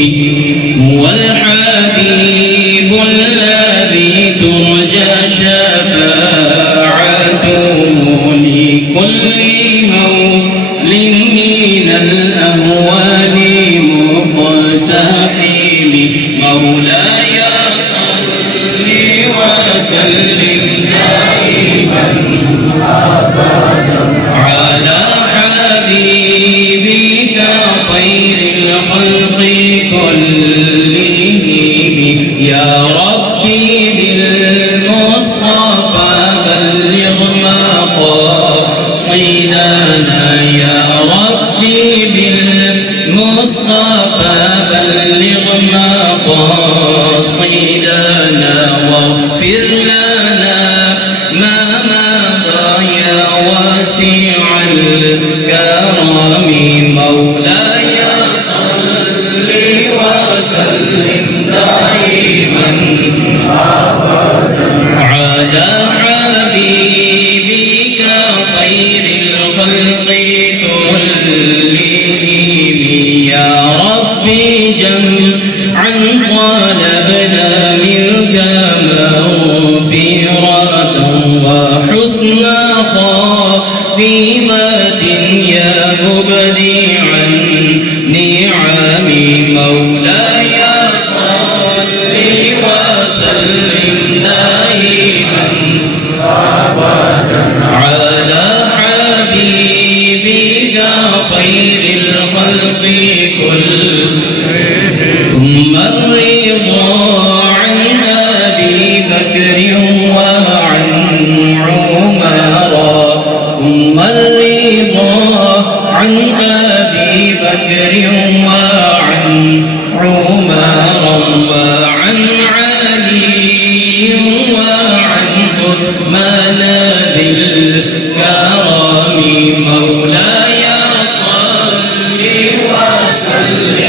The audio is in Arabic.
هو الحبيب الذي ترجى شفاعته لكل هول من الأهوال مقتحم. مولاي صل وسلم دائما أبدا على حبيبك خير الخلق كلهم. يا ربي بالمصطفى بلغ مقاصدنا. يا ربي بالمصطفى بلغ مقاصدنا واغفر لنا ما مضى يا واسع الكرم. مولاي صل وسلم دائما أبدا على حبيبك خير الخلق كلهم. يا ربي جمعا طلبنا منك مغفرة وحسن خاتمة يا مبدعا النعم. مولاي صل وسلم دائما أبدا على حبيبك خير الخلق كلهم. ثم الرضا عن أبي بكر وعن عمر. ثم الرضا عن أبي بكر وعن عمر وعن علي وعن عثمان ذي الكرم. مولاي صل وسلم